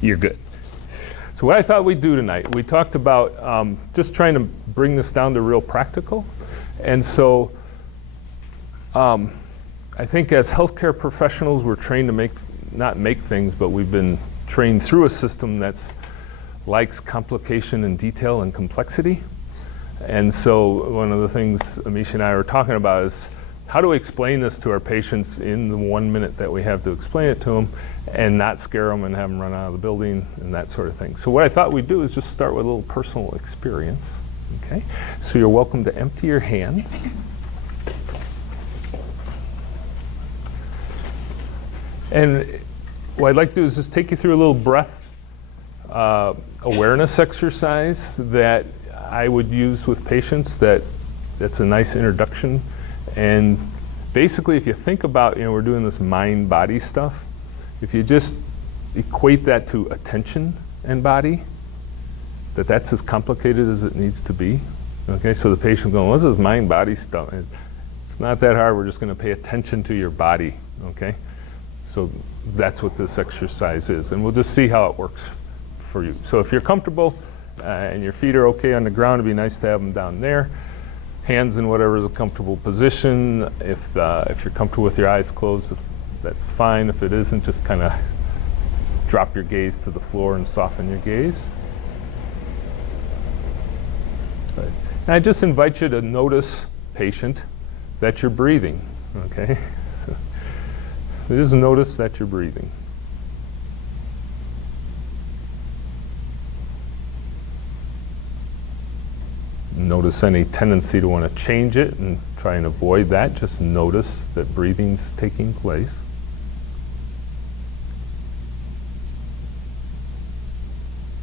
You're good. So what I thought we'd do tonight, we talked about just trying to bring this down to real practical. And so I think as healthcare professionals, we're trained to not make things, but we've been trained through a system that's likes complication and detail and complexity. And so one of the things Amish and I were talking about is how do we explain this to our patients in the 1 minute that we have to explain it to them and not scare them and have them run out of the building and that sort of thing. So what I thought we'd do is just start with a little personal experience. Okay, so you're welcome to empty your hands. And what I'd like to do is just take you through a little breath awareness exercise that I would use with patients. That's a nice introduction. And basically, if you think about, we're doing this mind-body stuff. If you just equate that to attention and body, that's as complicated as it needs to be. Okay, so the patient's going, what's this mind-body stuff? It's not that hard. We're just going to pay attention to your body. Okay, so that's what this exercise is, and we'll just see how it works for you. So if you're comfortable and your feet are okay on the ground, it'd be nice to have them down there. Hands in whatever is a comfortable position. If you're comfortable with your eyes closed, that's fine. If it isn't, just kind of drop your gaze to the floor and soften your gaze. Right. And I just invite you to notice, patient, that you're breathing. Okay, so just notice that you're breathing. Notice any tendency to want to change it and try and avoid that. Just notice that breathing's taking place.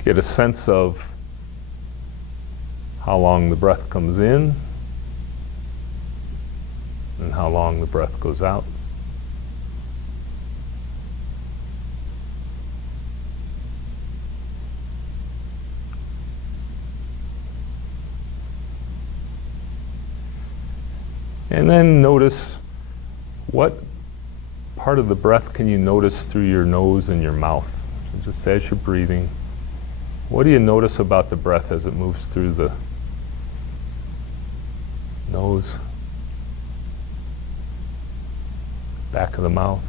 Get a sense of how long the breath comes in and how long the breath goes out. And then notice what part of the breath can you notice through your nose and your mouth. So just as you're breathing, what do you notice about the breath as it moves through the nose, back of the mouth?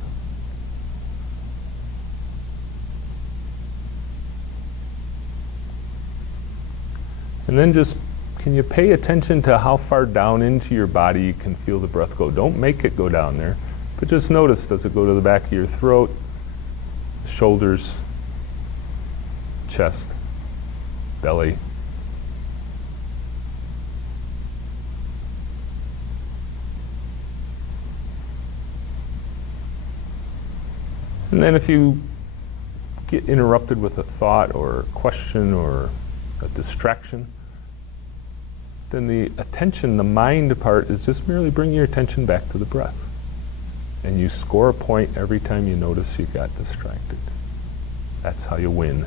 And then just can you pay attention to how far down into your body you can feel the breath go? Don't make it go down there, but just notice, does it go to the back of your throat, shoulders, chest, belly? And then if you get interrupted with a thought or a question or a distraction, then the attention, the mind part, is just merely bring your attention back to the breath. And you score a point every time you notice you got distracted. That's how you win.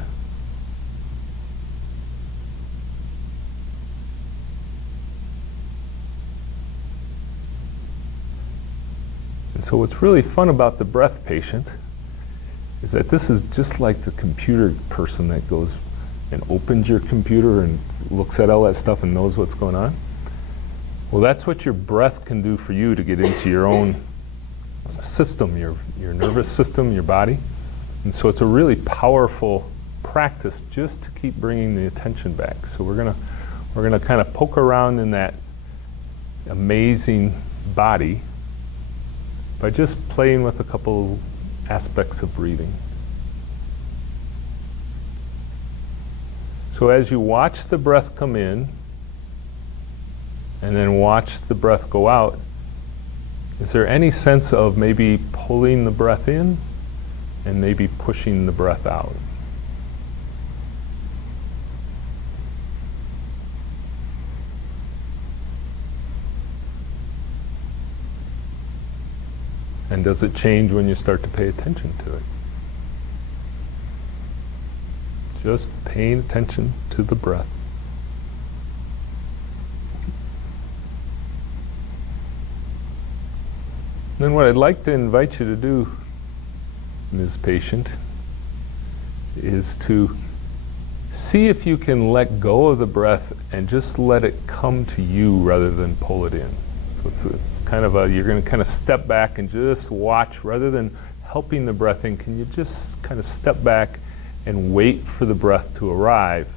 And so what's really fun about the breath patient is that this is just like the computer person that goes and opens your computer and looks at all that stuff and knows what's going on. Well, that's what your breath can do for you to get into your own system, your nervous system, your body. And so it's a really powerful practice just to keep bringing the attention back. So we're gonna kind of poke around in that amazing body by just playing with a couple aspects of breathing. So as you watch the breath come in and then watch the breath go out, is there any sense of maybe pulling the breath in and maybe pushing the breath out? And does it change when you start to pay attention to it? Just paying attention to the breath. Then what I'd like to invite you to do, Ms. Patient, is to see if you can let go of the breath and just let it come to you rather than pull it in. So it's kind of you're going to kind of step back and just watch rather than helping the breath in. Can you just kind of step back and wait for the breath to arrive?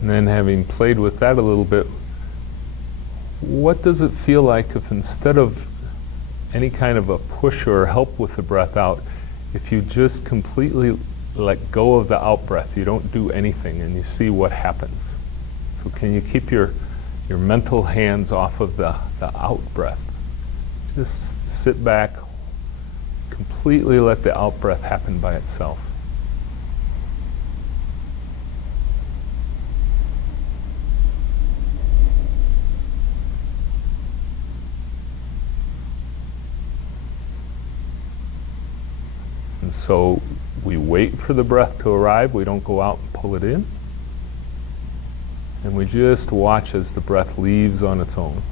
And then having played with that a little bit, what does it feel like if instead of any kind of a push or help with the breath out, if you just completely let go of the out breath, you don't do anything and you see what happens? So can you keep your mental hands off of the out breath? Just sit back, completely let the out breath happen by itself. And so we wait for the breath to arrive. We don't go out and pull it in. And we just watch as the breath leaves on its own.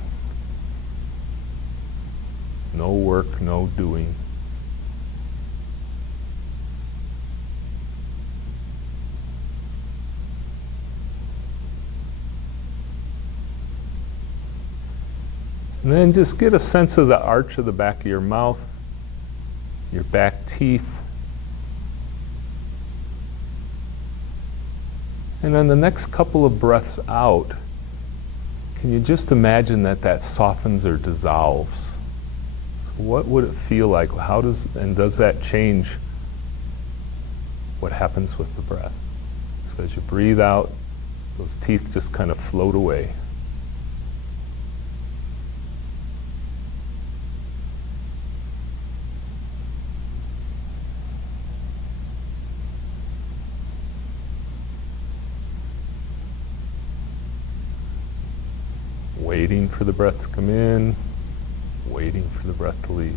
No work, no doing. And then just get a sense of the arch of the back of your mouth, your back teeth. And on the next couple of breaths out, can you just imagine that softens or dissolves? So what would it feel like? Does that change what happens with the breath? So as you breathe out, those teeth just kind of float away. Waiting for the breath to come in, waiting for the breath to leave.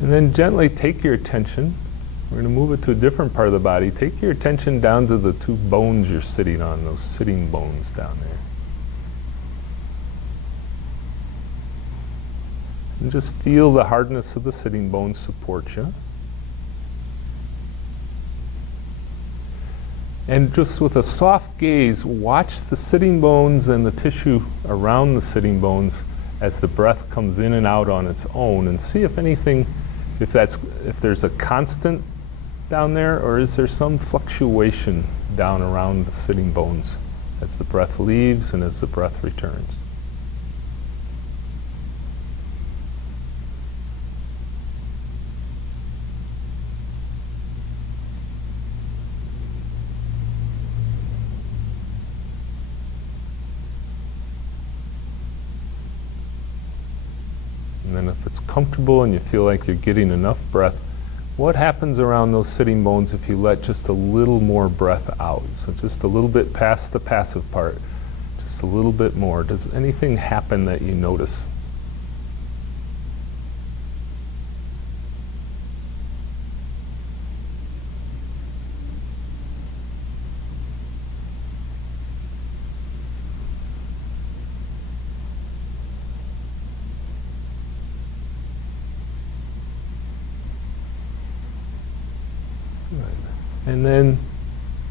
And then gently take your attention. We're going to move it to a different part of the body. Take your attention down to the two bones you're sitting on, those sitting bones down there. And just feel the hardness of the sitting bones support you. And just with a soft gaze, watch the sitting bones and the tissue around the sitting bones as the breath comes in and out on its own, and see if there's a constant down there, or is there some fluctuation down around the sitting bones as the breath leaves and as the breath returns. And then if it's comfortable and you feel like you're getting enough breath, what happens around those sitting bones if you let just a little more breath out? So just a little bit past the passive part, just a little bit more. Does anything happen that you notice? And then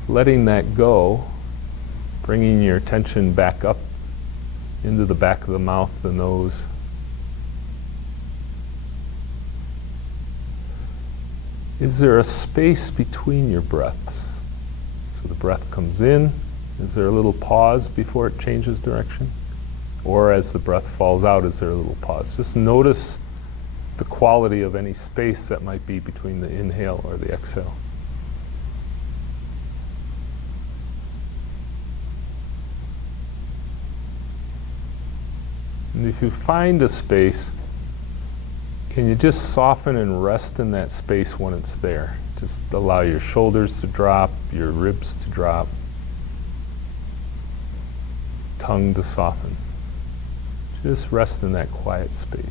letting that go, bringing your attention back up into the back of the mouth, the nose. Is there a space between your breaths? So the breath comes in, is there a little pause before it changes direction? Or as the breath falls out, is there a little pause? Just notice the quality of any space that might be between the inhale or the exhale. And if you find a space, can you just soften and rest in that space when it's there? Just allow your shoulders to drop, your ribs to drop, tongue to soften. Just rest in that quiet space.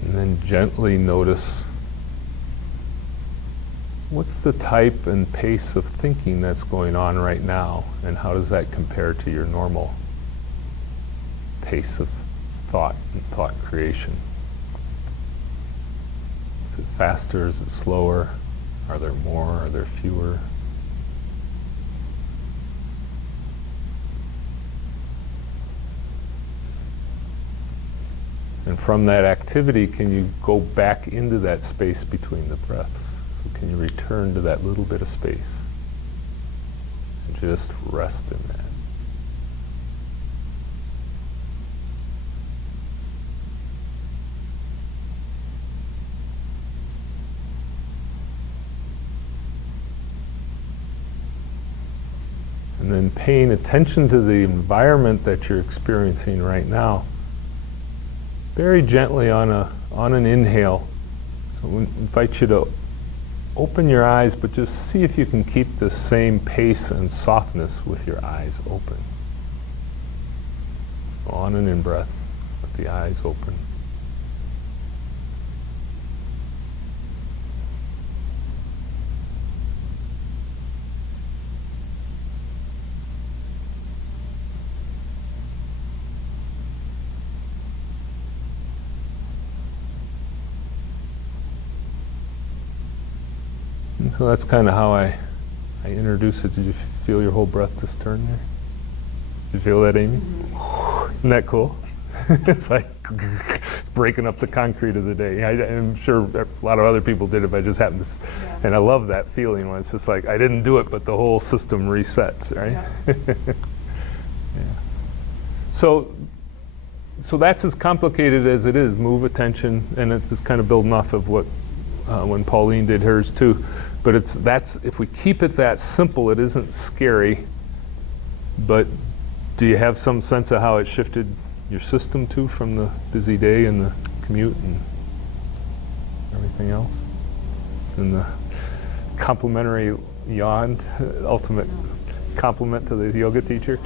And then gently notice what's the type and pace of thinking that's going on right now, and how does that compare to your normal pace of thought and thought creation? Is it faster? Is it slower? Are there more? Are there fewer? And from that activity, can you go back into that space between the breaths? So can you return to that little bit of space and just rest in that? And then paying attention to the environment that you're experiencing right now. Very gently on an inhale. So we invite you to open your eyes, but just see if you can keep the same pace and softness with your eyes open. So on an in-breath, with the eyes open. And so that's kind of how I introduce it. Did you feel your whole breath just turn there? Did you feel that, Amy? Mm-hmm. Isn't that cool? It's like breaking up the concrete of the day. I'm sure a lot of other people did it, but I just happened to. Yeah. And I love that feeling when it's just like, I didn't do it, but the whole system resets, right? Yeah. Yeah. So that's as complicated as it is. Move attention, and it's just kind of building off of what when Pauline did hers too. But if we keep it that simple, it isn't scary. But do you have some sense of how it shifted your system too, from the busy day and the commute and everything else? And the complimentary yawn, ultimate compliment to the yoga teacher.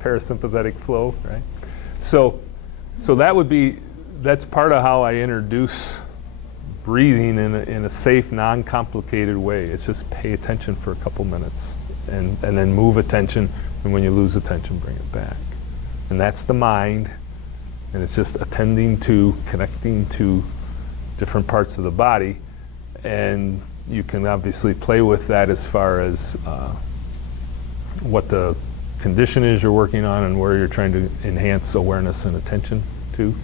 Parasympathetic flow, right? So that's part of how I introduce breathing in a safe, non-complicated way. It's just pay attention for a couple minutes and then move attention, and when you lose attention, bring it back. And that's the mind, and it's just attending to, connecting to different parts of the body, and you can obviously play with that as far as what the condition is you're working on and where you're trying to enhance awareness and attention to.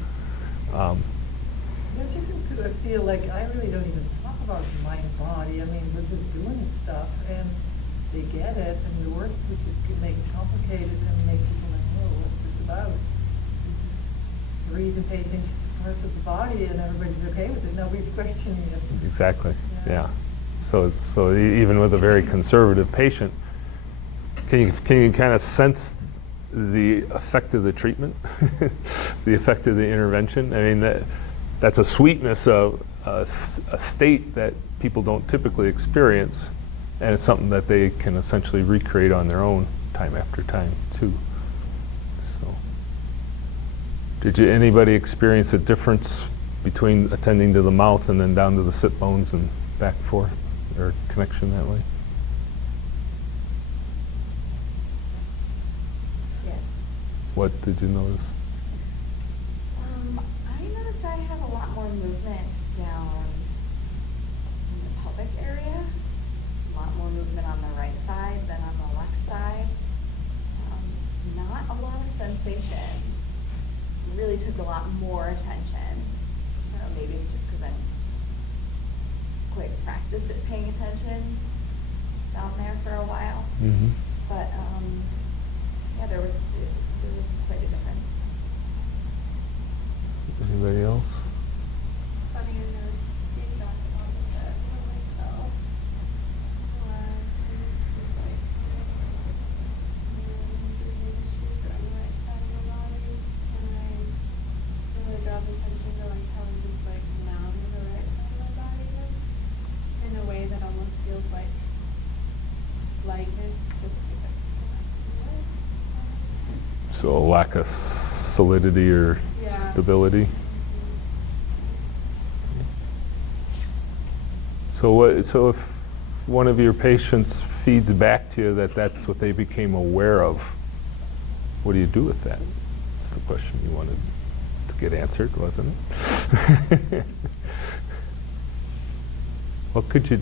I feel like I really don't even talk about the mind body. I mean, we're just doing stuff, and they get it. And the worst, we just make it complicated and make people like, oh, what's this about? You just breathe and pay attention to parts of the body, and everybody's okay with it. Nobody's questioning it. Exactly. Yeah. So even with a very conservative patient, can you kind of sense the effect of the treatment, the effect of the intervention? I mean, that's a sweetness of a state that people don't typically experience, and it's something that they can essentially recreate on their own time after time too. So, did anybody experience a difference between attending to the mouth and then down to the sit bones and back and forth, or connection that way? Yes. What did you notice? I noticed I have a lot more movement down in the pelvic area, a lot more movement on the right side than on the left side. Not a lot of sensation. Really took a lot more attention. Maybe it's just because I'm quite practiced at paying attention down there for a while. Mm-hmm. But yeah, there was tightness, just because. So a lack of solidity or Yeah. stability. So if one of your patients feeds back to you that that's what they became aware of, what do you do with that? That's the question you wanted to get answered, wasn't it? What could you,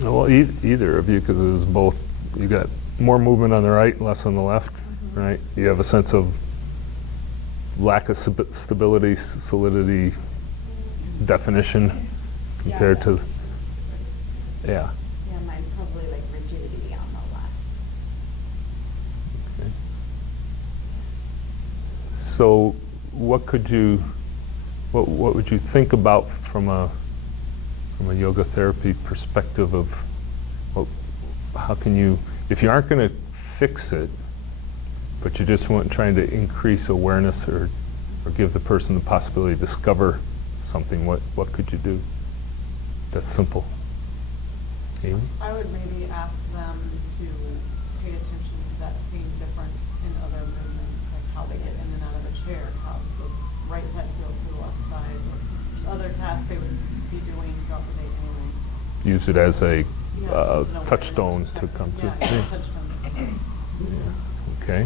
well, either of you, because it was both, you got more movement on the right, less on the left, right? You have a sense of lack of stability, solidity, definition compared to, yeah. Yeah, mine's probably like rigidity on the left. Okay. So what would you think about from a yoga therapy perspective of how can you, if you aren't going to fix it, but you just want trying to increase awareness or give the person the possibility to discover something, what could you do? That's simple. Amy? I would maybe ask them to pay attention to that same difference in other movements, like how they get in and out of a chair, how the right side feels to the left side, or other tasks they would be doing throughout the day anyway. Use it as a Yeah, just an touchstone awareness to come to. Yeah, yeah, touchstone. Okay.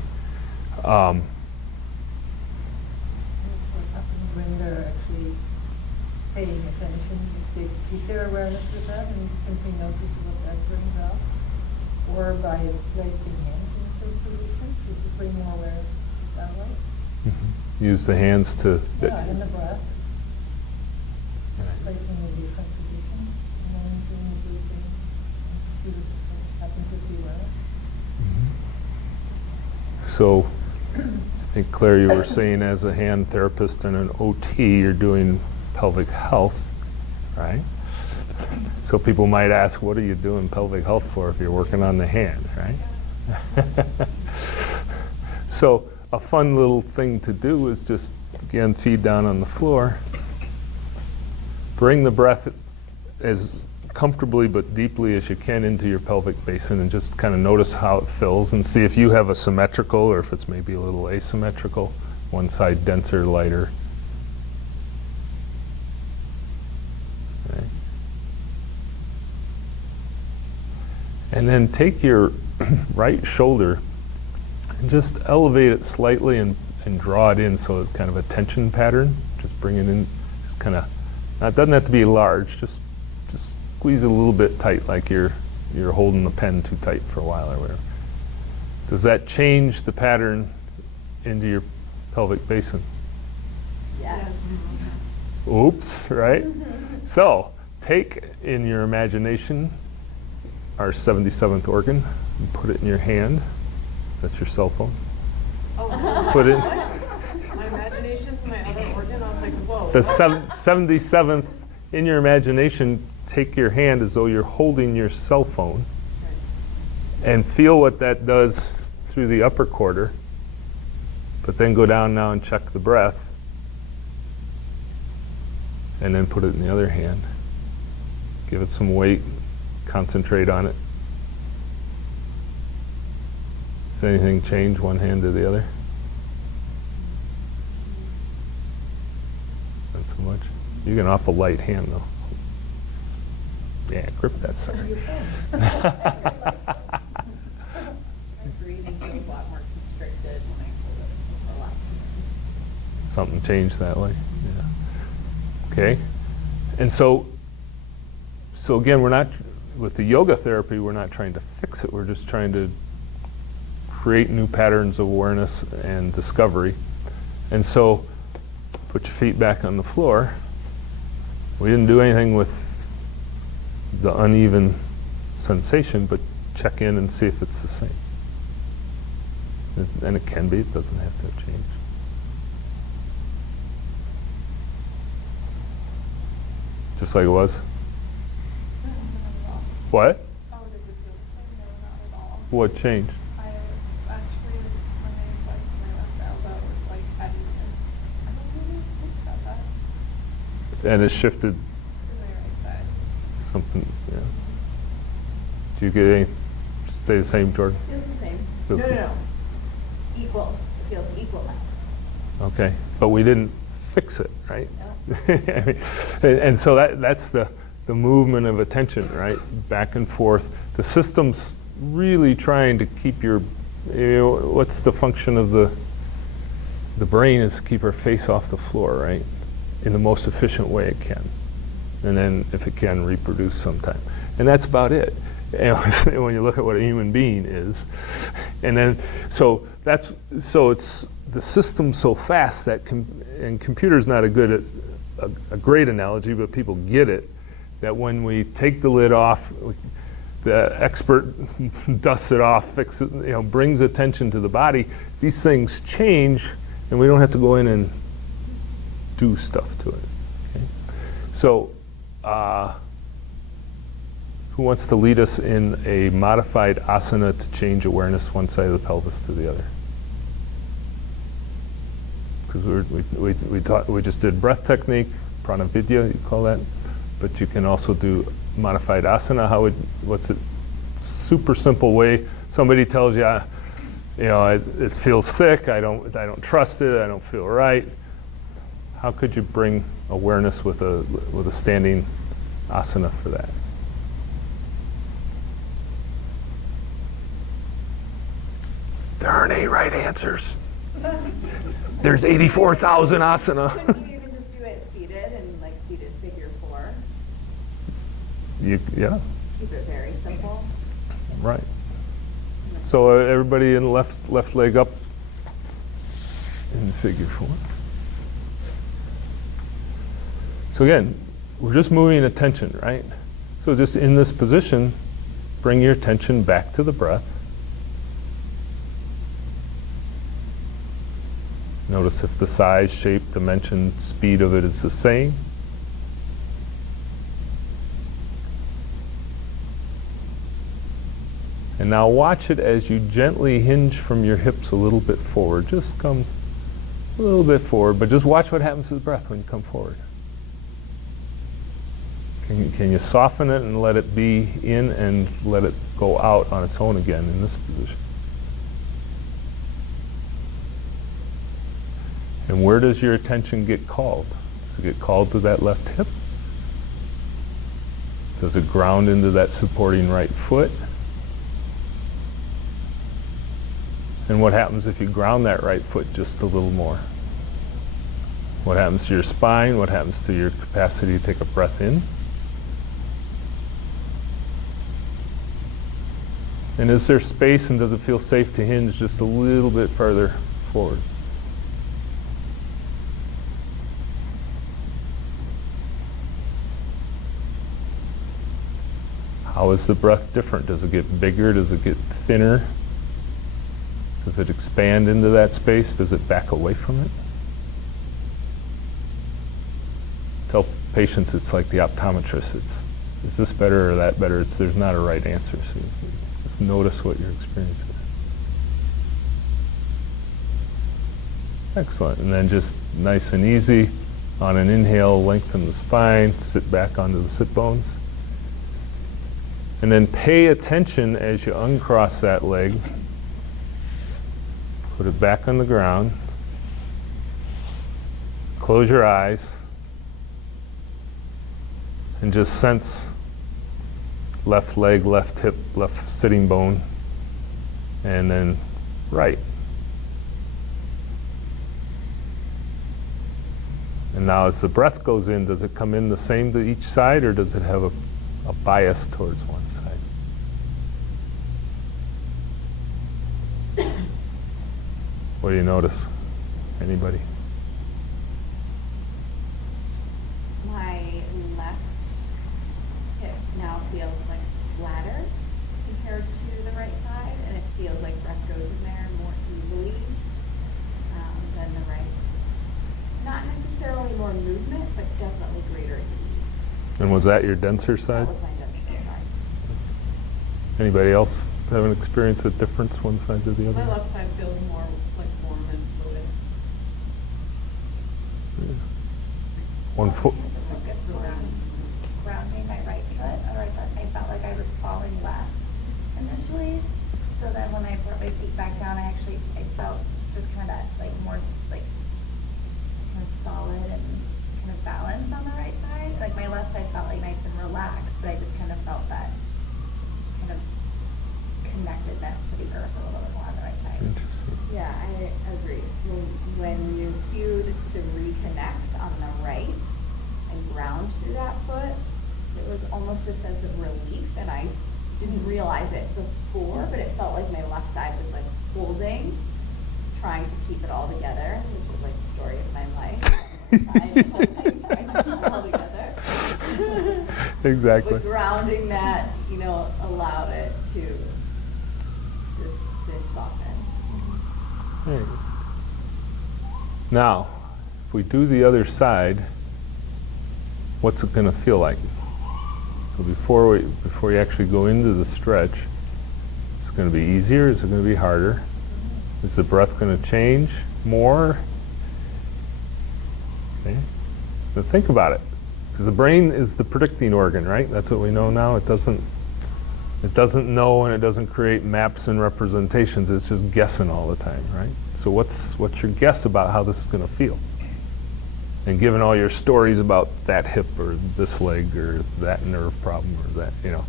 What happens when they're actually paying attention, if they keep their awareness with that and simply notice what that brings up? Or by placing hands in certain positions, would you bring more awareness that way? Use the hands to. Yeah, and the breath, Right. placing in different positions, and then doing the breathing, and see what happens with the awareness. So, I think, Claire, you were saying as a hand therapist and an OT, you're doing pelvic health, right? So people might ask, what are you doing pelvic health for if you're working on the hand, right? So a fun little thing to do is just, again, feed down on the floor. Bring the breath as comfortably but deeply as you can into your pelvic basin and just kind of notice how it fills and see if you have a symmetrical or if it's maybe a little asymmetrical, one side denser, lighter. Okay. And then take your right shoulder and just elevate it slightly and draw it in so it's kind of a tension pattern. Just bring it in, just kind of, now it doesn't have to be large, just squeeze it a little bit tight like you're holding the pen too tight for a while or whatever. Does that change the pattern into your pelvic basin? Yes. Oops, right? So take in your imagination our 77th organ and put it in your hand. That's your cell phone. Oh. Put it. My imagination's my other organ. I was like, whoa. The 77th in your imagination, take your hand as though you're holding your cell phone and feel what that does through the upper quarter, but then go down now and check the breath and then put it in the other hand. Give it some weight, concentrate on it. Does anything change one hand to the other? Not so much. You got an awful light hand though. Yeah, grip that sucker. My breathing feels a lot more constricted when I hold it relaxed. Something changed that way. Yeah. Okay. And so again, we're not, with the yoga therapy, we're not trying to fix it. We're just trying to create new patterns of awareness and discovery. And so put your feet back on the floor. We didn't do anything with the uneven sensation, but check in and see if it's the same. And it can be, it doesn't have to have changed. Just like it was? What? Oh, did it feel the same? No, not at all. What changed? I was actually, when I flexed my left elbow, it was like heavy, and I don't really think about that And it shifted to my right side. something, yeah. Do Do you get any, stay the same, Jordan? Feels the same. Feels the- No. Equal. It feels equal now. Okay, but we didn't fix it, right? No. And so that's the movement of attention, right? Back and forth. The system's really trying to keep your, what's the function of the brain is to keep our face off the floor, right? In the most efficient way it can. And then if it can, reproduce sometime. And that's about it. When you look at what a human being is. And then, so it's the system's so fast that, and computer's not a great analogy, but people get it, that when we take the lid off, the expert dusts it off, fixes it, brings attention to the body, these things change, and we don't have to go in and do stuff to it. Okay? So, who wants to lead us in a modified asana to change awareness one side of the pelvis to the other? Because we just did breath technique, pranavidya, you call that, but you can also do modified asana. What's it? Super simple way. Somebody tells you, it feels thick. I don't trust it. I don't feel right. How could you bring awareness with a standing asana for that? There aren't any right answers. There's 84,000 asana. Couldn't you even just do it seated and like seated figure 4? Yeah, Keep it very simple. right. So everybody in left leg up in figure 4. So again, we're just moving attention, right? So just in this position, bring your attention back to the breath. Notice if the size, shape, dimension, speed of it is the same. And now watch it as you gently hinge from your hips a little bit forward. Just come a little bit forward, but just watch what happens to the breath when you come forward. Can you soften it and let it be in and let it go out on its own again in this position? And where does your attention get called? Does it get called to that left hip? Does it ground into that supporting right foot? And what happens if you ground that right foot just a little more? What happens to your spine? What happens to your capacity to take a breath in? And is there space, and does it feel safe to hinge just a little bit further forward? How is the breath different? Does it get bigger? Does it get thinner? Does it expand into that space? Does it back away from it? Tell patients it's like the optometrist. Is this better or that better? There's not a right answer. So just notice what your experience is. Excellent. And then just nice and easy, on an inhale, lengthen the spine, sit back onto the sit bones. And then pay attention as you uncross that leg. Put it back on the ground. Close your eyes. And just sense left leg, left hip, left sitting bone, and then right. And now as the breath goes in, does it come in the same to each side, or does it have a bias towards one side? What do you notice? Anybody? My left hip now feels like flatter compared to the right side, and it feels like breath goes in there more easily than the right. Not necessarily more movement, but definitely greater ease. And was that your denser side? That was my denser side. Anybody else have an experience of difference one side to the other? My left side feels more like warm and fluid. One foot. Focus on grounding my right foot, or I felt like I was falling left. my feet back down, I felt just kind of that, like, more, like, kind of solid and kind of balanced on the right side. Like, my left side felt, like, nice and relaxed, but I just kind of felt that kind of connectedness to the earth a little bit more on the right side. Interesting. Yeah, I agree. When you cued to reconnect on the right and ground through that foot, it was almost a sense of relief, and I didn't realize it before, but it felt like my left side was like holding, trying to keep it all together, which is like the story of my life. Trying to keep it all together. Exactly. But grounding that, allowed it to soften. Right. Now, if we do the other side, what's it going to feel like? So before you actually go into the stretch, it's going to be easier. Is it going to be harder? Is the breath going to change more? Okay. But think about it, because the brain is the predicting organ, right? That's what we know now. It doesn't know, and it doesn't create maps and representations. It's just guessing all the time, right? So what's your guess about how this is going to feel? And given all your stories about that hip or this leg or that nerve problem or that, I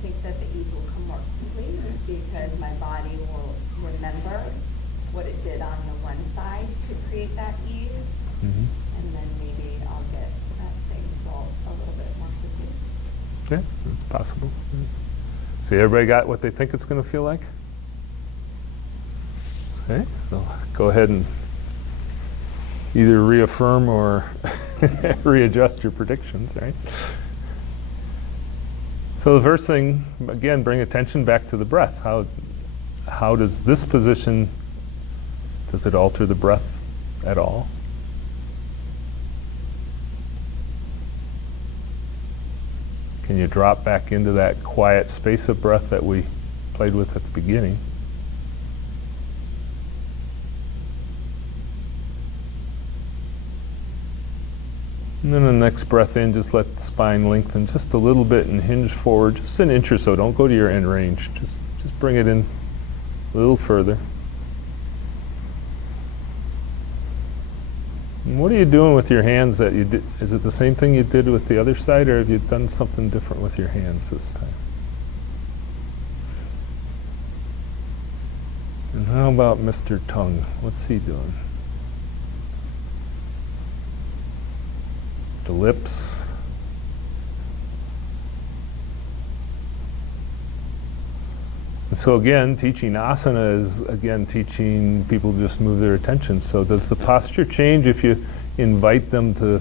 think that the ease will come more quickly because my body will remember what it did on the one side to create that ease, and then maybe I'll get that same result a little bit more quickly. Yeah, it's possible. See, everybody got what they think it's going to feel like? Okay, so go ahead and either reaffirm or readjust your predictions, right? So the first thing, again, bring attention back to the breath. How does this position, does it alter the breath at all? Can you drop back into that quiet space of breath that we played with at the beginning? And then the next breath in, just let the spine lengthen just a little bit and hinge forward, just an inch or so. Don't go to your end range. Just bring it in a little further. And what are you doing with your hands that you did? Is it the same thing you did with the other side, or have you done something different with your hands this time? And how about Mr. Tongue? What's he doing? The lips. And so again, teaching asana is again teaching people to just move their attention. So does the posture change if you invite them to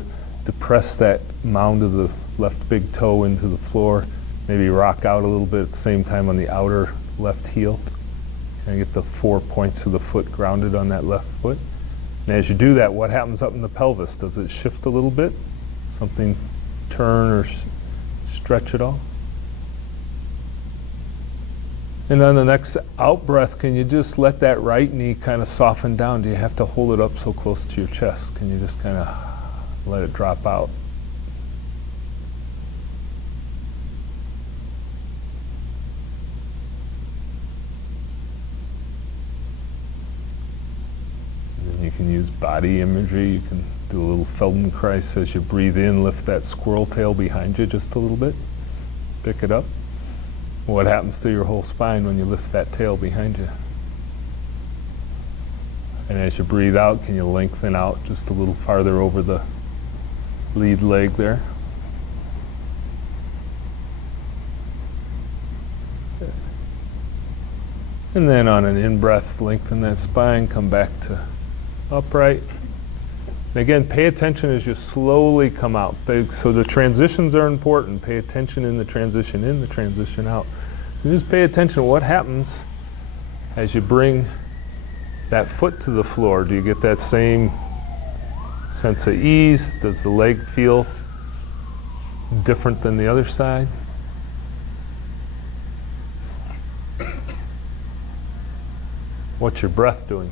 press that mound of the left big toe into the floor, maybe rock out a little bit at the same time on the outer left heel? Kind of get the 4 points of the foot grounded on that left foot. And as you do that, what happens up in the pelvis? Does it shift a little bit? Something turn or stretch at all? And on the next out breath, can you just let that right knee kind of soften down? Do you have to hold it up so close to your chest? Can you just kind of let it drop out? And then you can use body imagery. You can do a little Feldenkrais as you breathe in, lift that squirrel tail behind you just a little bit. Pick it up. What happens to your whole spine when you lift that tail behind you? And as you breathe out, can you lengthen out just a little farther over the lead leg there? And then on an in-breath, lengthen that spine, come back to upright. And again, pay attention as you slowly come out. So the transitions are important. Pay attention in the transition in, the transition out. And just pay attention to what happens as you bring that foot to the floor. Do you get that same sense of ease? Does the leg feel different than the other side? What's your breath doing?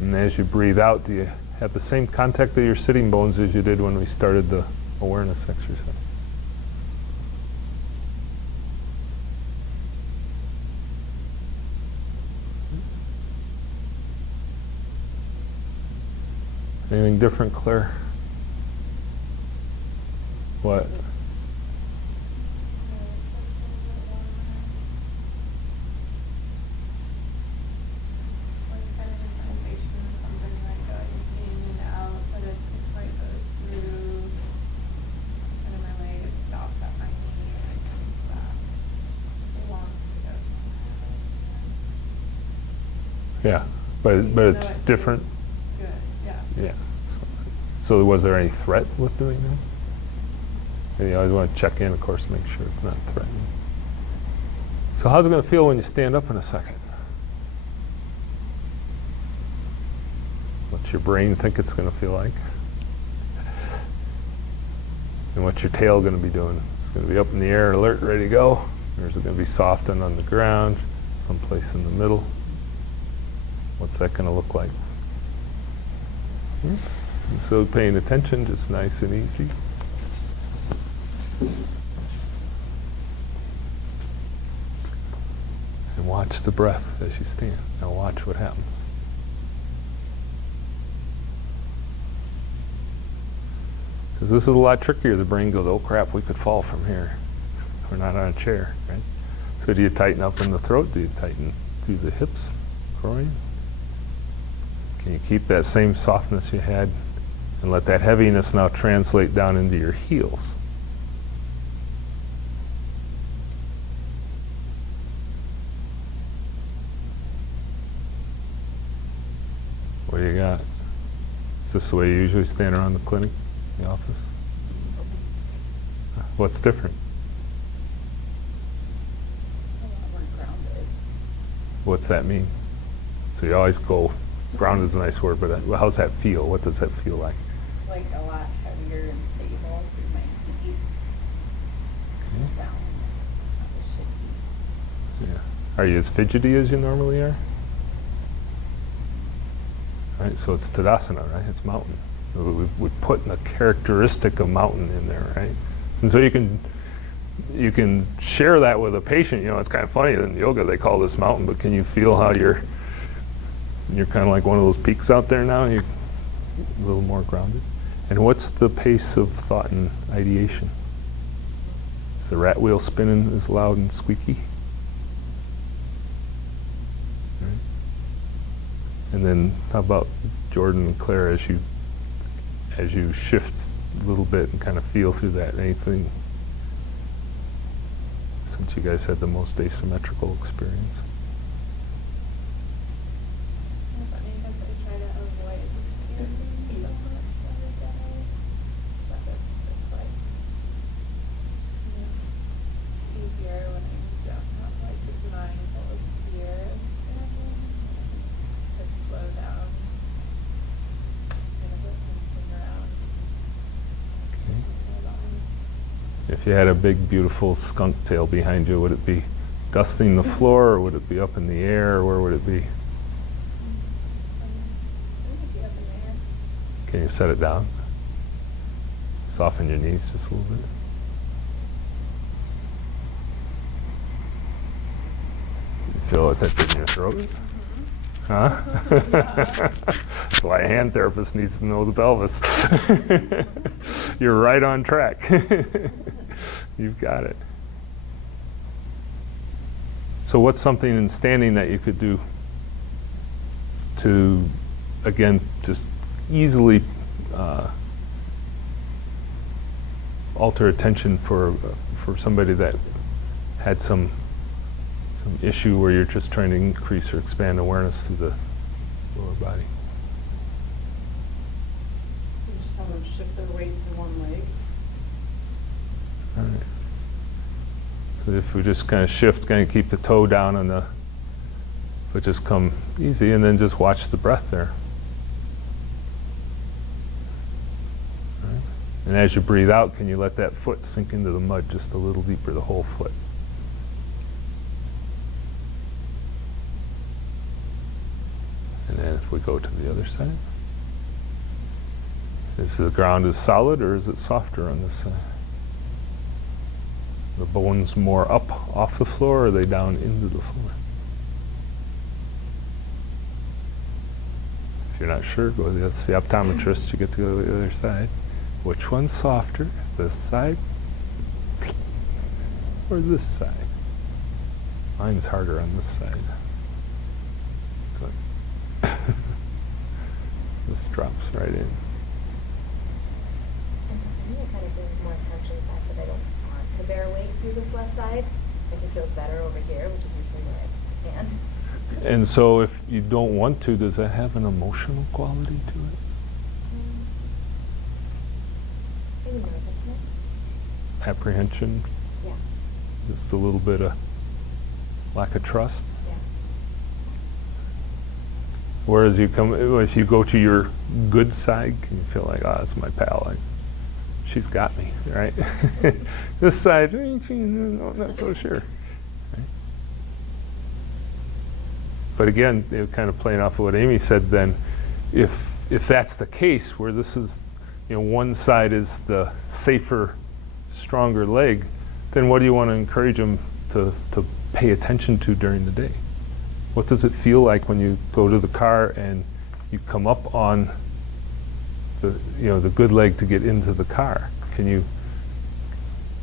And as you breathe out, do you have the same contact of your sitting bones as you did when we started the awareness exercise? Anything different, Claire? What? Yeah, but it's different. Good, yeah. Yeah. So was there any threat with doing that? And you always want to check in, of course, make sure it's not threatening. So how's it going to feel when you stand up in a second? What's your brain think it's going to feel like? And what's your tail going to be doing? It's going to be up in the air, alert, ready to go? Or is it going to be soft and on the ground, someplace in the middle? What's that going to look like? And so paying attention, just nice and easy. And watch the breath as you stand. Now watch what happens. Because this is a lot trickier. The brain goes, oh crap, we could fall from here. We're not on a chair, right? So do you tighten up in the throat? Do you tighten through the hips, groin? Can you keep that same softness you had and let that heaviness now translate down into your heels? What do you got? Is this the way you usually stand around the clinic, the office? What's different? A lot more grounded. What's that mean? So you always go, grounded is a nice word, but how's that feel? What does that feel like? Like a lot heavier and stable through my feet. Okay. Balance. Not as shaky. Yeah. Are you as fidgety as you normally are? Right, so it's Tadasana, right? It's mountain. We put a characteristic of mountain in there, right? And so you can share that with a patient. You know, it's kind of funny in yoga they call this mountain, but can you feel how you're kind of like one of those peaks out there now? You're a little more grounded. And what's the pace of thought and ideation? Is the rat wheel spinning as loud and squeaky? Right. And then how about Jordan and Claire as you shift a little bit and kind of feel through that? Anything, since you guys had the most asymmetrical experience? If you had a big, beautiful skunk tail behind you, would it be dusting the floor, or would it be up in the air, or where would it be? Can you set it down? Soften your knees just a little bit. You feel what that did in your throat? Huh? That's why a hand therapist needs to know the pelvis. You're right on track. You've got it. So what's something in standing that you could do to, again, just easily alter attention for somebody that had some issue where you're just trying to increase or expand awareness through the lower body? You just have them shift their weight to one leg. All right. So if we just kind of shift, kind of keep the toe down on the, but just come easy, and then just watch the breath there. All right. And as you breathe out, can you let that foot sink into the mud just a little deeper, the whole foot? And then if we go to the other side, is the ground is solid or is it softer on this side? The bones more up off the floor, or are they down into the floor? If you're not sure, go to the optometrist. You get to go to the other side. Which one's softer? This side or this side? Mine's harder on this side. It's like this drops right in. And so for me, it kind of brings more attention to the fact that I don't want to bear weight through this left side. Like it feels better over here, which is usually where I stand. And so if you don't want to, does that have an emotional quality to it? Maybe nervousness. Apprehension? Yeah. Just a little bit of lack of trust? Yeah. Whereas as you go to your good side, can you feel like, oh, that's my pal. She's got me, right? This side, I'm not so sure. Right? But again, kind of playing off of what Amy said, then, if that's the case, where this is, one side is the safer, stronger leg, then what do you want to encourage them to pay attention to during the day? What does it feel like when you go to the car and you come up on the good leg to get into the car?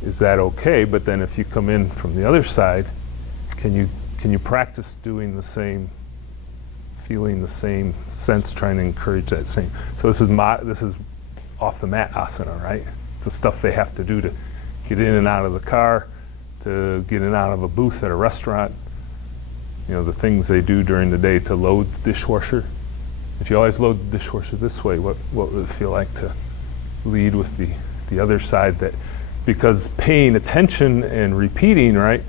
Is that okay? But then if you come in from the other side, can you practice doing the same, feeling the same sense, trying to encourage that same? So this is off the mat asana, right? It's the stuff they have to do to get in and out of the car, to get in and out of a booth at a restaurant. The things they do during the day to load the dishwasher. If you always load the dishwasher this way, what would it feel like to lead with the other side? That because paying attention and repeating, right,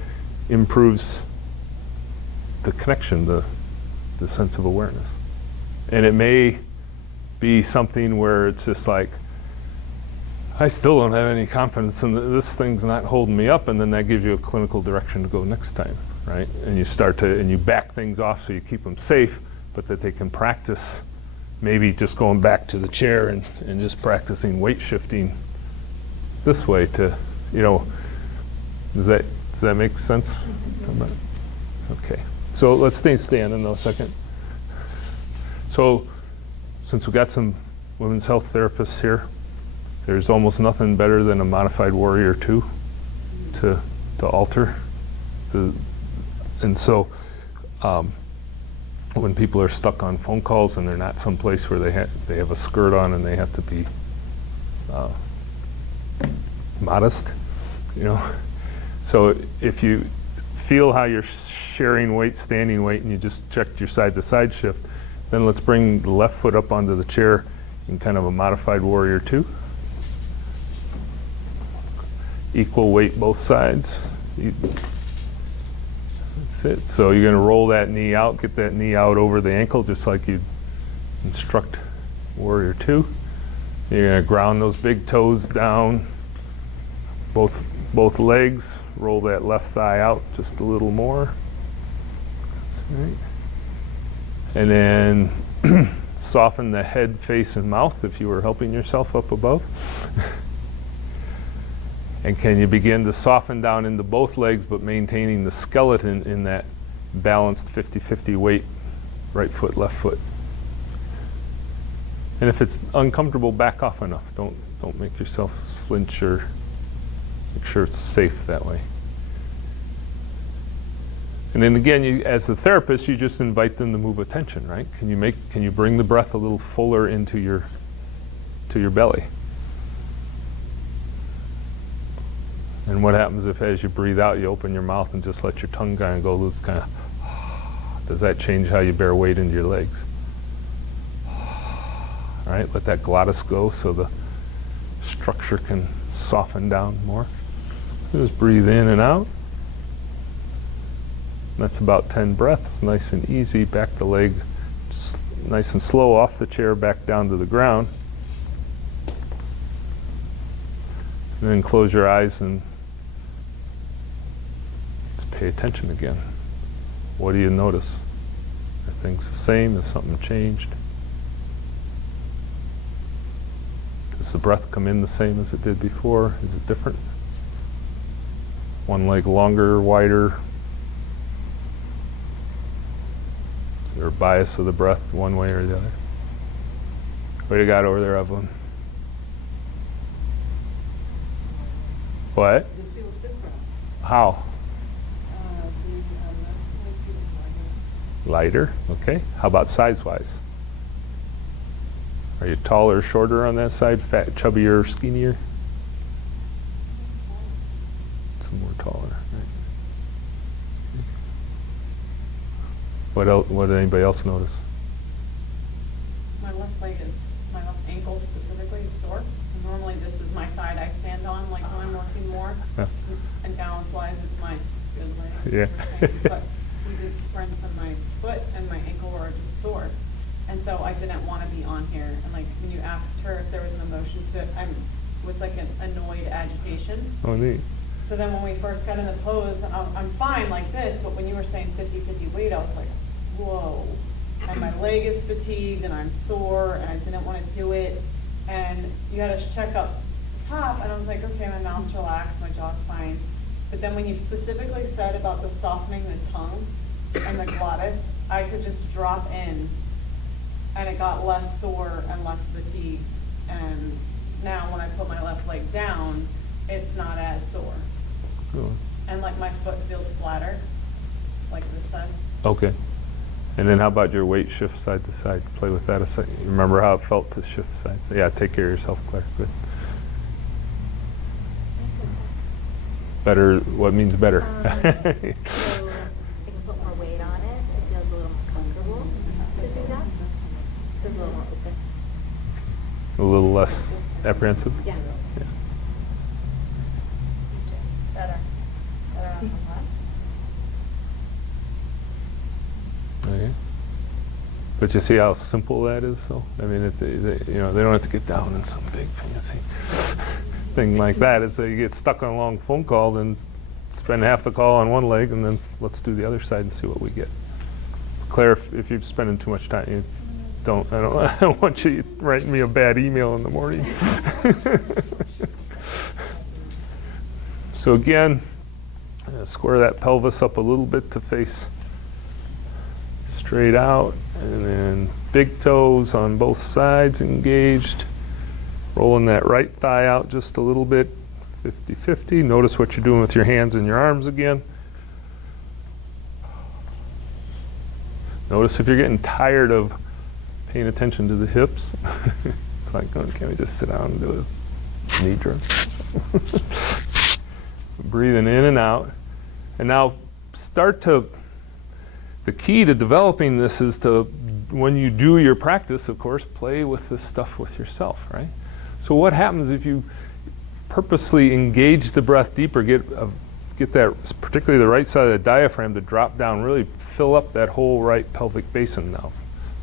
improves the connection, the sense of awareness. And it may be something where it's just like, I still don't have any confidence in this thing's not holding me up, and then that gives you a clinical direction to go next time, right? And you back things off so you keep them safe, but that they can practice maybe just going back to the chair and just practicing weight shifting this way to, does that make sense? Okay, so let's stay standing though a second. So since we got some women's health therapists here, there's almost nothing better than a modified Warrior 2 to alter. And so when people are stuck on phone calls and they're not someplace where they have a skirt on and they have to be modest, So if you feel how you're sharing weight, standing weight, and you just checked your side-to-side shift, then let's bring the left foot up onto the chair in kind of a modified Warrior 2. Equal weight both sides. That's it. So you're going to roll that knee out, get that knee out over the ankle just like you'd instruct Warrior 2. You're going to ground those big toes down, both legs. Roll that left thigh out just a little more. That's right. And then soften the head, face, and mouth if you were helping yourself up above. And can you begin to soften down into both legs, but maintaining the skeleton in that balanced 50-50 weight, right foot, left foot. And if it's uncomfortable, back off enough. Don't make yourself flinch, or make sure it's safe that way. And then again, as the therapist, you just invite them to move attention, right? Can you bring the breath a little fuller into your belly? And what happens if, as you breathe out, you open your mouth and just let your tongue kind of go loose, kind of, does that change how you bear weight into your legs? All right, let that glottis go so the structure can soften down more. Just breathe in and out. That's about 10 breaths, nice and easy. Back the leg, just nice and slow off the chair, back down to the ground. And then close your eyes and just pay attention again. What do you notice? Are things the same? Has something changed? Does the breath come in the same as it did before? Is it different? One leg longer, wider? Is there a bias of the breath one way or the other? What do you got over there, Evelyn? What? It feels different. How? The left leg feels Lighter? lighter. Okay. How about size-wise? Are you taller or shorter on that side? Fat, chubbier, or skinnier? Some more taller. Right. What else? What did anybody else notice? My left leg is, my left ankle specifically is sore. And normally this is my side I stand on, like when I'm working more. Yeah. And balance-wise, it's my good leg. Yeah. But we did sprints and my foot and my ankle were just sore. And so I didn't want to be on here. And like when you asked her if there was an emotion to it, was like an annoyed agitation. Oh, neat. So then when we first got in the pose, and I'm fine like this, but when you were saying 50-50 weight, I was like, whoa. And my leg is fatigued and I'm sore and I didn't want to do it. And you had us check up top and I was like, okay, my mouth's relaxed, my jaw's fine. But then when you specifically said about the softening the tongue and the glottis, I could just drop in and it got less sore and less fatigued. And now when I put my left leg down, it's not as sore. Cool. And like my foot feels flatter, like this side. Okay. And then how about your weight shift side to side? Play with that a second. Remember how it felt to shift sides? Yeah, take care of yourself, Claire. Good. Better, what means better? So I can put more weight on it. It feels a little more comfortable to do that. Feels a little more open. A little less apprehensive? Yeah. Yeah. Better. Better on the left. Okay. But you see how simple that is, though? I mean, they don't have to get down in some big fancy thing like that. It's you get stuck on a long phone call, then spend half the call on one leg, and then let's do the other side and see what we get. Claire, if you're spending too much time, I don't want you writing me a bad email in the morning. So again, square that pelvis up a little bit to face straight out, and then big toes on both sides engaged. Rolling that right thigh out just a little bit, 50-50. Notice what you're doing with your hands and your arms again. Notice if you're getting tired of paying attention to the hips. It's like, oh, can we just sit down and do a nidra? Breathing in and out. And now the key to developing this is to, when you do your practice, of course, play with this stuff with yourself, right? So what happens if you purposely engage the breath deeper, get that, particularly the right side of the diaphragm, to drop down, really fill up that whole right pelvic basin now.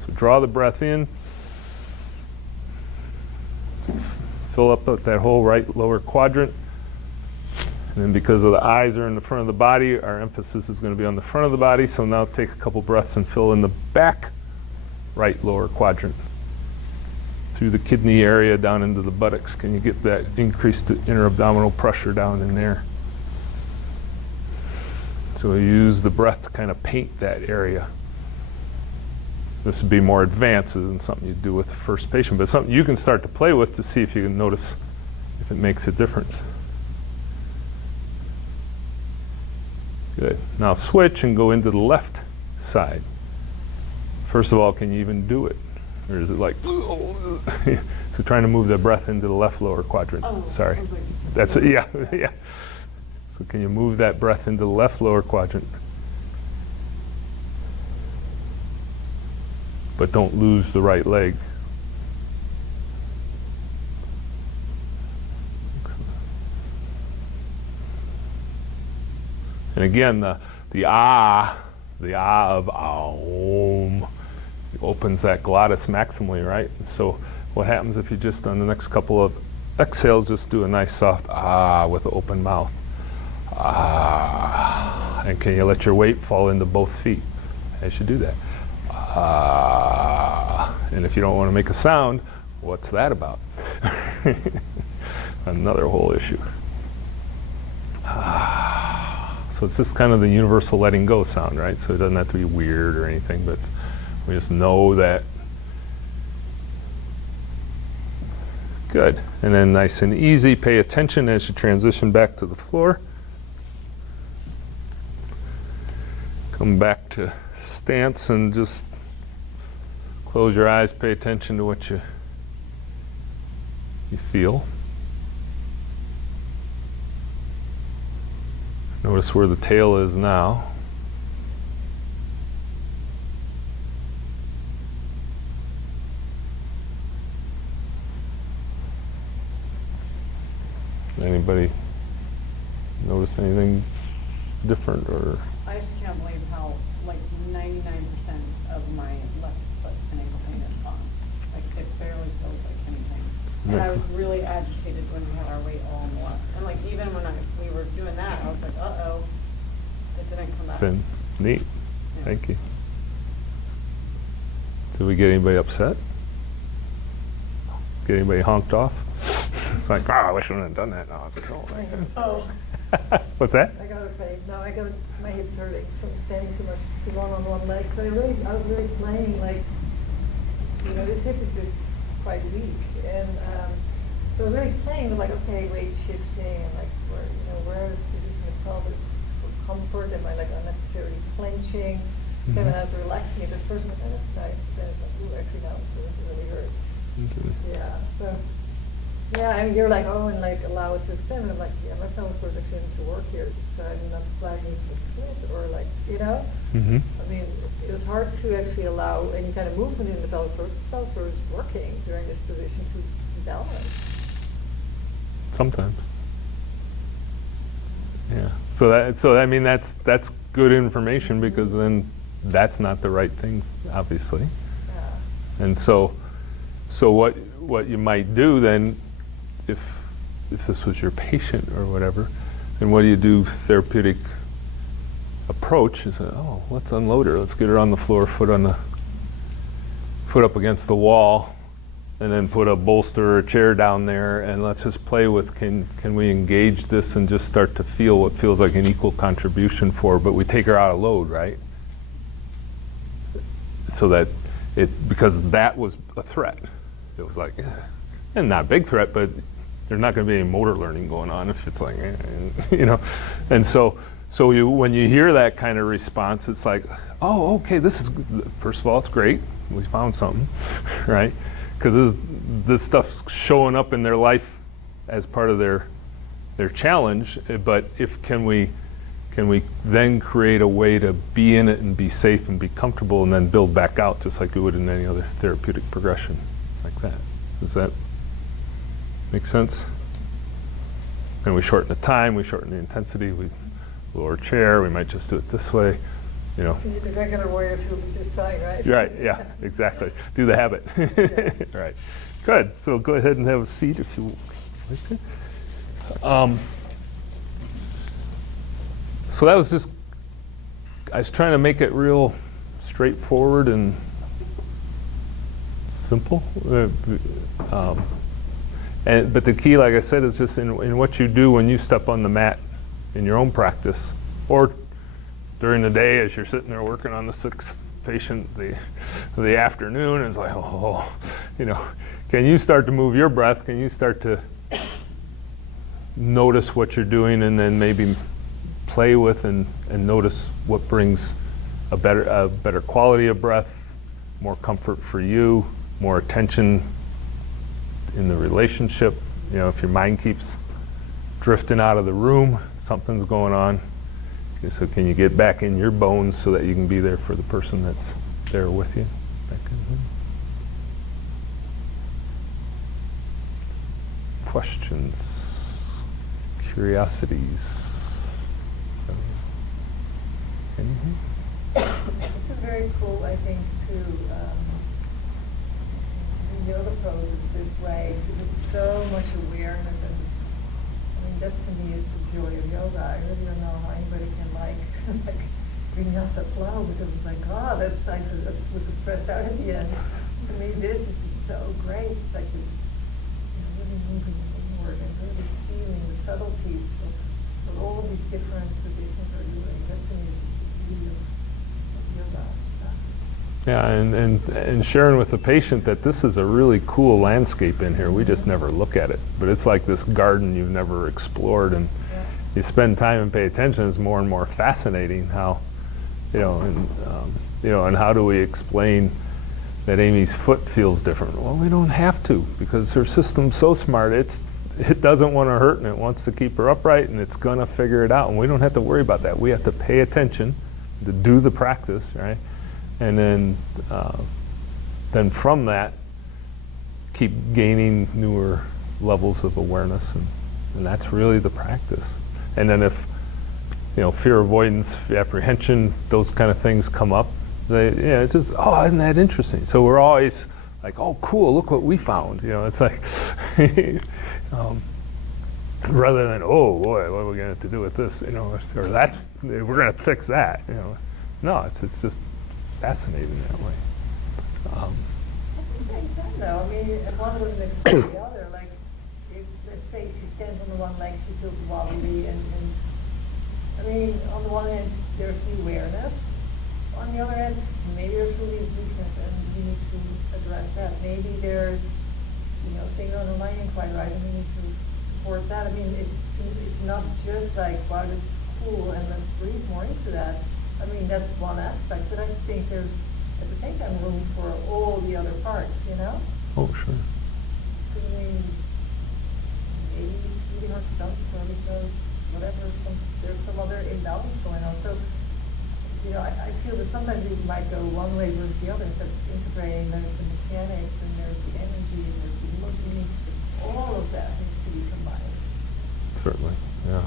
So draw the breath in, fill up that whole right lower quadrant. And then because of the eyes are in the front of the body, our emphasis is going to be on the front of the body. So now take a couple breaths and fill in the back right lower quadrant. Through the kidney area down into the buttocks. Can you get that increased inner abdominal pressure down in there? So we use the breath to kind of paint that area. This would be more advanced than something you do with the first patient, but something you can start to play with to see if you can notice if it makes a difference. Good. Now switch and go into the left side. First of all, can you even do it? Or is it like, so trying to move the breath into the left lower quadrant. Oh, Sorry. I was like- That's it, yeah, yeah. So can you move that breath into the left lower quadrant? But don't lose the right leg. And again, the ah of Aum opens that glottis maximally, right? And so what happens if you just, on the next couple of exhales, just do a nice soft ah with an open mouth. Ah. And can you let your weight fall into both feet as you do that? Ah. And if you don't want to make a sound, what's that about? Another whole issue. Ah. So it's just kind of the universal letting go sound, right? So it doesn't have to be weird or anything, but we just know that Good. And then nice and easy, pay attention as you transition back to the floor. Come back to stance and just close your eyes, pay attention to what you feel. Notice where the tail is now. Anybody notice anything different or? I just can't believe how, like, 99% of my left foot and ankle pain is gone. Like, it barely feels like anything. And I was really agitated when we had our weight all on the left. And like, even when we were doing that, I was like, uh-oh, it didn't come back. Sin. Neat. Yeah. Thank you. Did we get anybody upset? Get anybody honked off? It's like, oh, I wish I wouldn't have done that. No, it's cool. Oh. What's that? I got a pain. No, I got my hips hurting from standing too long on one leg. So I was really playing like, this hip is just quite weak, and so I was really playing with like, okay, weight shifting, and like where is position of pelvis for comfort? Am I like unnecessarily clenching? Then I was relaxing it at first, I'm like, oh, that's nice. But then it's like, ooh, actually now it's going to really hurt. Okay. Yeah. So. Yeah, I mean, you're like, oh, and like allow it to extend. And I'm like, yeah, my pelvis was actually to work here, so I'm not flagging for split or like, Mm-hmm. I mean, it was hard to actually allow any kind of movement in the pelvis floor. The pelvis floor is working during this position to balance. Sometimes. Yeah. So I mean, that's good information because then that's not the right thing, obviously. Yeah. And so what you might do then, if this was your patient or whatever, then what do you do? Therapeutic approach is, oh, let's unload her. Let's get her on the floor, foot up against the wall, and then put a bolster or a chair down there, and let's just play with, can we engage this and just start to feel what feels like an equal contribution for her, but we take her out of load, right? So that because that was a threat. It was like, and not a big threat, but there's not going to be any motor learning going on if it's like, And so when you hear that kind of response, it's like, oh, okay, this is, first of all, it's great. We found something, right? Because this stuff's showing up in their life as part of their challenge. But can we then create a way to be in it and be safe and be comfortable and then build back out just like we would in any other therapeutic progression like that? Does that make sense? And we shorten the time, we shorten the intensity, we lower chair, we might just do it this way, The regular warrior feel be just fine, right? Right, yeah, exactly. Do the habit. Right. Good. So go ahead and have a seat if you like to. So that was just, I was trying to make it real straightforward and simple. But the key, like I said, is just in what you do when you step on the mat in your own practice, or during the day as you're sitting there working on the sixth patient the afternoon. It's like, can you start to move your breath? Can you start to notice what you're doing, and then maybe play with and notice what brings a better quality of breath, more comfort for you, more attention in the relationship. If your mind keeps drifting out of the room, something's going on. Okay, so can you get back in your bones so that you can be there for the person that's there with you? Questions, curiosities? Anything? This is very cool, I think, to do yoga poses this way, with so much awareness, and that to me is the joy of yoga. I really don't know how anybody can like vinyasa flow, because it's like, oh, that was so stressed out at the end. For me, this is just so great. It's like this, really moving inward and really feeling the subtleties of all these different positions are doing. That to me is the beauty of yoga. Yeah, and sharing with the patient that this is a really cool landscape in here. We just never look at it. But it's like this garden you've never explored, and you spend time and pay attention, it's more and more fascinating how, and how do we explain that Amy's foot feels different? Well, we don't have to, because her system's so smart, it doesn't want to hurt, and it wants to keep her upright, and it's going to figure it out, and we don't have to worry about that. We have to pay attention to do the practice, right? And then from that, keep gaining newer levels of awareness, and that's really the practice. And then if fear avoidance, apprehension, those kind of things come up, it's just, oh, isn't that interesting? So we're always like, oh, cool, look what we found. It's like, rather than, oh boy, what are we going to have to do with this? Or that's, we're going to fix that. No, it's just fascinating that way. At the same time, though, I mean, if one doesn't explain the other, like, if, let's say she stands on the one leg, she feels wobbly, and I mean, on the one hand, there's the awareness. On the other hand, maybe there's really weakness, and we need to address that. Maybe there's, things on her mind ain't quite right, and we need to support that. I mean, it's not just like, wow, this is cool, and let's breathe more into that. I mean, that's one aspect, but I think there's, at the same time, room for all the other parts, Oh, sure. Because, I mean, maybe it's really hard to balance or because whatever, there's some other imbalance going on. So, I feel that sometimes we might go one way versus the other instead of integrating. There's the mechanics, and there's the energy, and there's the emotion. All of that needs to be combined. Certainly, yeah.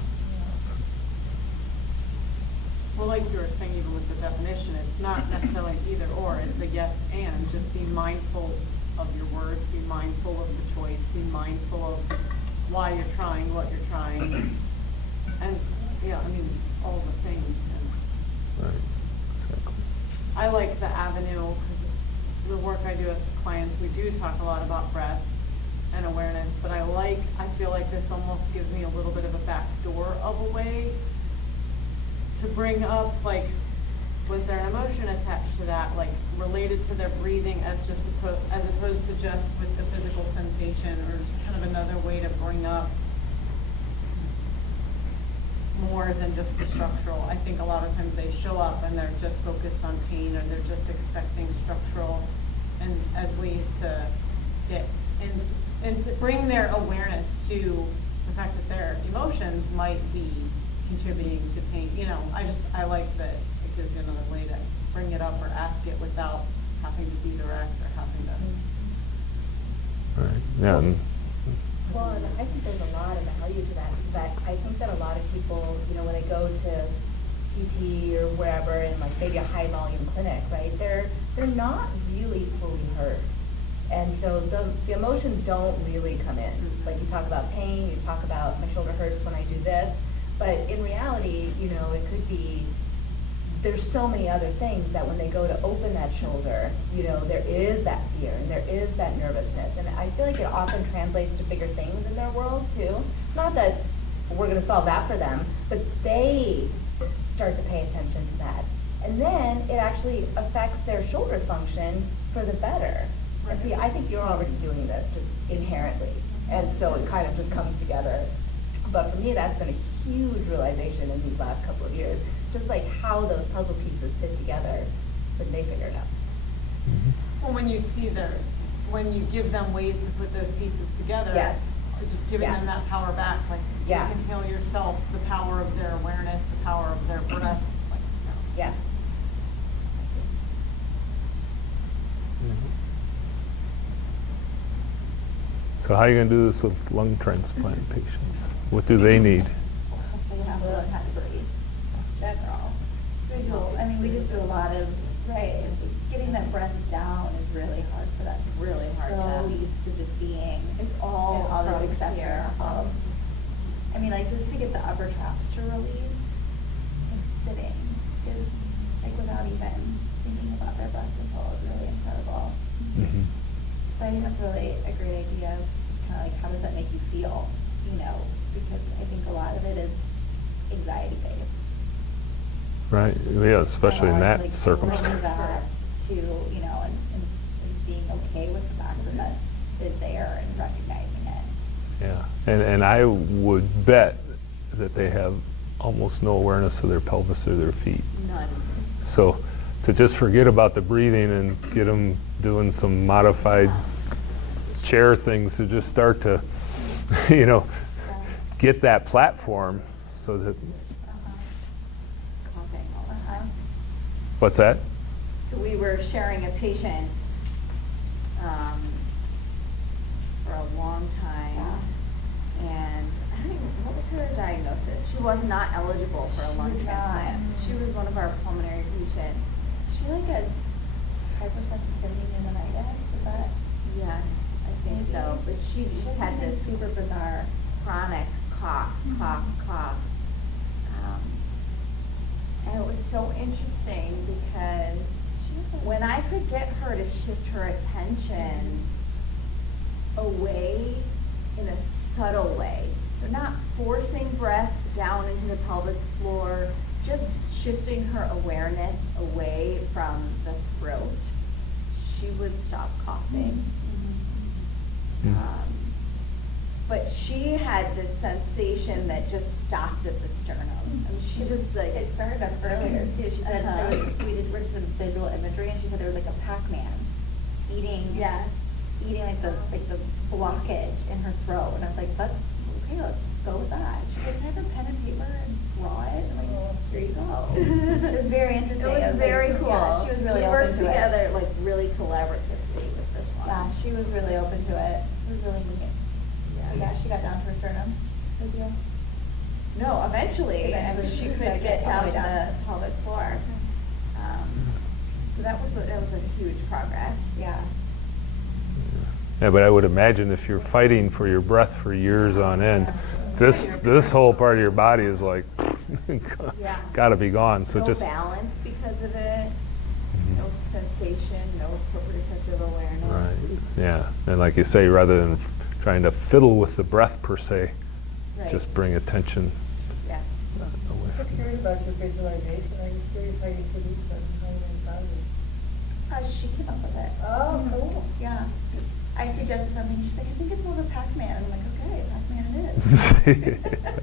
Well, like you were saying, even with the definition, it's not necessarily either or, it's a yes and. Just be mindful of your words, be mindful of the choice, be mindful of why you're trying, what you're trying, and, all the things. And Right, exactly. I like the avenue, because the work I do with clients, we do talk a lot about breath and awareness, but I feel like this almost gives me a little bit of a back door of a way to bring up, like, was there an emotion attached to that, like, related to their breathing as opposed to just with the physical sensation, or just kind of another way to bring up more than just the structural. I think a lot of times they show up and they're just focused on pain, or they're just expecting structural, and as ways to get in and to bring their awareness to the fact that their emotions might be contributing to pain. I like that it gives you another way to bring it up or ask it without having to be direct or having to. Right. Yeah. Well, and I think there's a lot of value to that, because I think that a lot of people, when they go to PT or wherever, in like maybe a high volume clinic, right, they're not really fully heard. And so the emotions don't really come in. Like, you talk about pain, you talk about my shoulder hurts when I do this, but in reality, it could be, there's so many other things that when they go to open that shoulder, there is that fear and there is that nervousness. And I feel like it often translates to bigger things in their world too. Not that we're going to solve that for them, but they start to pay attention to that. And then it actually affects their shoulder function for the better. And see, I think you're already doing this just inherently. And so it kind of just comes together. But for me, that's been a huge realization in these last couple of years. Just like how those puzzle pieces fit together when they figure it out. Well, when you give them ways to put those pieces together, Yes. to just giving them that power back, like, Yeah. you can heal yourself, the power of their awareness, the power of their breath, like, Yeah. So how are you going to do this with lung transplant patients? What do they need? They have to learn how to breathe. That's all. We just do a lot of, right, getting that breath down is really hard for them. Really hard So to- used to just being, it's all all from this excessive here. muscle. Just to get the upper traps to release, sitting is, without even thinking about their breath control, is really incredible. Mm-hmm. So I think that's really a great idea, kind of how does that make you feel, because I think a lot of it is anxiety based. Right. Yeah, especially in And that bring circumstance. that to, you know, and being okay with the fact that that is there and recognizing it. Yeah, and I would bet that they have almost no awareness of their pelvis or their feet. None. So to just forget about the breathing and get them doing some modified chair things to just start to, you know, get that platform so that, Coughing. what's that? So we were sharing a patient for a long time, and I don't even, what was her diagnosis? She was not eligible for a lung She was transplant. not. She was one of our pulmonary patients. She like a hypersensitivity pneumonitis, is that? Yes, I think Maybe. so, but she just had this super bizarre. chronic cough, cough, cough. And it was so interesting because when I could get her to shift her attention away in a subtle way, they're not forcing breath down into the pelvic floor, just shifting her awareness away from the throat, she would stop coughing. Mm. But she had this sensation that just stopped at the sternum. I mean, she just like, It started up earlier too. She said there was, Uh-huh. we did work some visual imagery, and she said there was like a Pac-Man eating, yes. eating like the blockage in her throat, and I was like, that's okay, let's go with that. She goes, can I have a pen and paper and draw it? And I'm like, here you go. It was very It interesting. I was was very like, cool. Yeah, she was really We open worked to it. together like really collaboratively with this one. Yeah, she was really open to it. It was really neat. But yeah, she got down to her sternum. Good deal. No, eventually, and Eventually, she she could could get get all down the to way the down. pelvic floor. So that was a huge progress. Yeah. Yeah, but I would imagine if you're fighting for your breath for years on end, this whole part of your body is like, Yeah. gotta be gone. So No just, balance because of it, no sensation, no proprioceptive awareness. right, yeah. And like you say, rather than trying to fiddle with the breath per se, Right. just bring attention Yes. away. I'm so curious about your visualization. Are you curious how you could use that and how you found it? She came up with it. Oh, cool. Yeah. I suggested something. She's like, I think it's more of a Pac-Man. I'm like, okay, Pac-Man it is.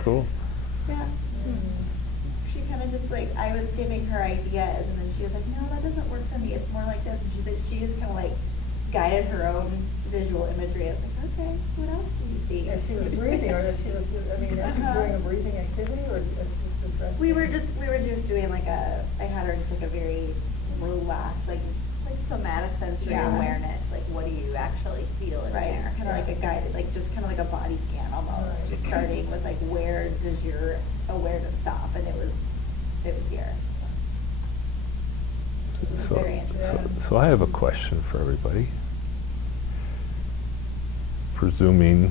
Cool. Yeah. She kind of just like, I was giving her ideas, and then she was like, no, that doesn't work for me. It's more like this. And she said she just kind of like guided her own visual imagery. I was like, okay, what else do you see? And she was breathing, or she was, I mean, are you doing a breathing activity, or just a breath? We were just doing like I had her just like a very relaxed, like Somatosensory Yeah. awareness, like what do you actually feel in right, there? kind of like a guided, like just kind of like a body scan almost, Right. just starting with like where does your awareness stop, and it was here. So, Very interesting. so I have a question for everybody. Presuming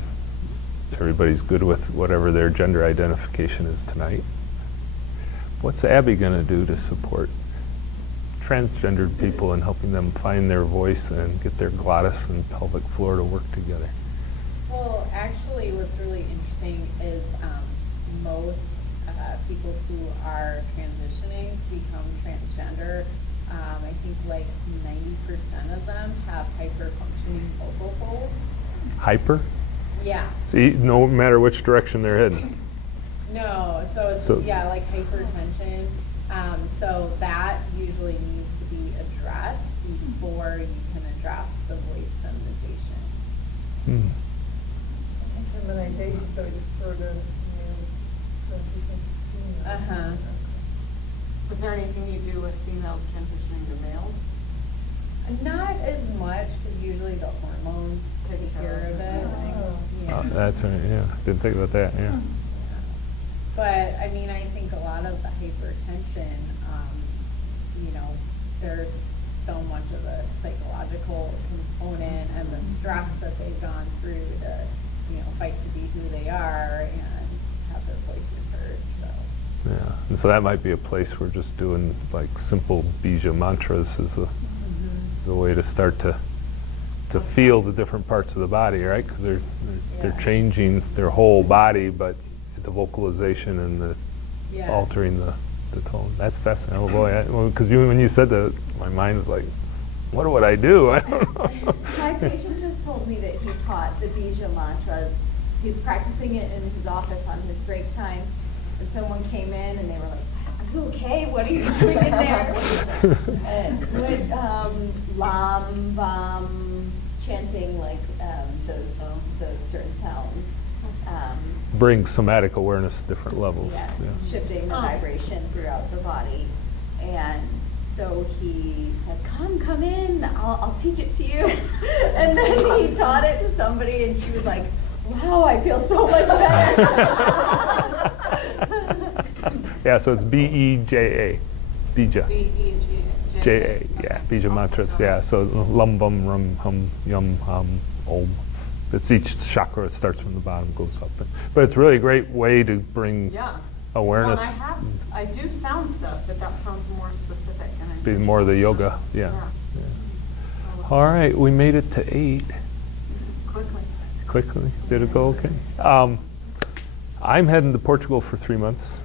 everybody's good with whatever their gender identification is tonight, what's Abby going to do to support transgendered people and helping them find their voice and get their glottis and pelvic floor to work together? Well, actually, what's really interesting is most people who are transitioning to become transgender, I think like 90% of them have hyper-functioning vocal folds. Hyper? Yeah. See, no matter which direction they're heading. No, so it's, So- yeah, like hypertension. So that usually needs to be addressed before you can address the voice feminization. Hmm. Feminization, so just for the transition. Uh-huh. Is there anything you do with females transitioning to males? Not as much, because usually the hormones take care of it. Oh. Yeah. That's right, yeah. Didn't think about that, yeah. But, I mean, I think a lot of the hypertension, you know, there's so much of a psychological component and the stress that they've gone through to, you know, fight to be who they are and have their voices heard, so. Yeah, and so that might be a place where just doing like simple bija mantras is a way to start to feel the different parts of the body, right? Because they're Yeah. changing their whole body, but the vocalization and the Yeah. altering the the tone. That's fascinating. Oh boy, because when you said that, my mind was like, what would I do? I don't know. My patient just told me that he taught the Bija mantras. He's practicing it in his office on his break time, and someone came in and they were like, "Are you okay? What are you doing in there?" And with lam, bam, chanting like those certain sounds. Bring somatic awareness to different levels. Yes, Yeah. shifting the vibration throughout the body. And so he said, come in, I'll teach it to you. And then he taught it to somebody and she was like, wow, I feel so much better. Yeah, so it's B-E-J-A, Bija. J-A, yeah, Bija mantras, yeah. So lum, bum, rum, hum, yum, hum, om. It's each chakra starts from the bottom, goes up. But it's really a great way to bring Yeah. awareness. Well, I do sound stuff, but that sounds more specific. And I Be think- more of the yoga, yeah. All right, we made it to 8. Quickly. Quickly, did it go okay? I'm heading to Portugal for 3 months,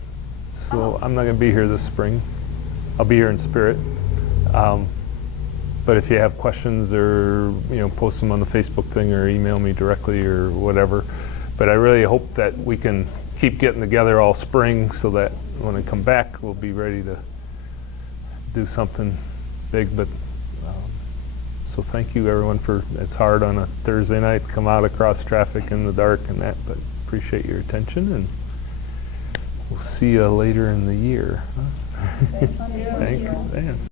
so I'm not going to be here this spring. I'll be here in spirit. But if you have questions or post them on the Facebook thing or email me directly or whatever. But I really hope that we can keep getting together all spring so that when I come back, we'll be ready to do something big. But so thank you everyone for. It's hard on a Thursday night to come out across traffic in the dark and that, but appreciate your attention and we'll see you later in the year. Thank you. Thank you. Man.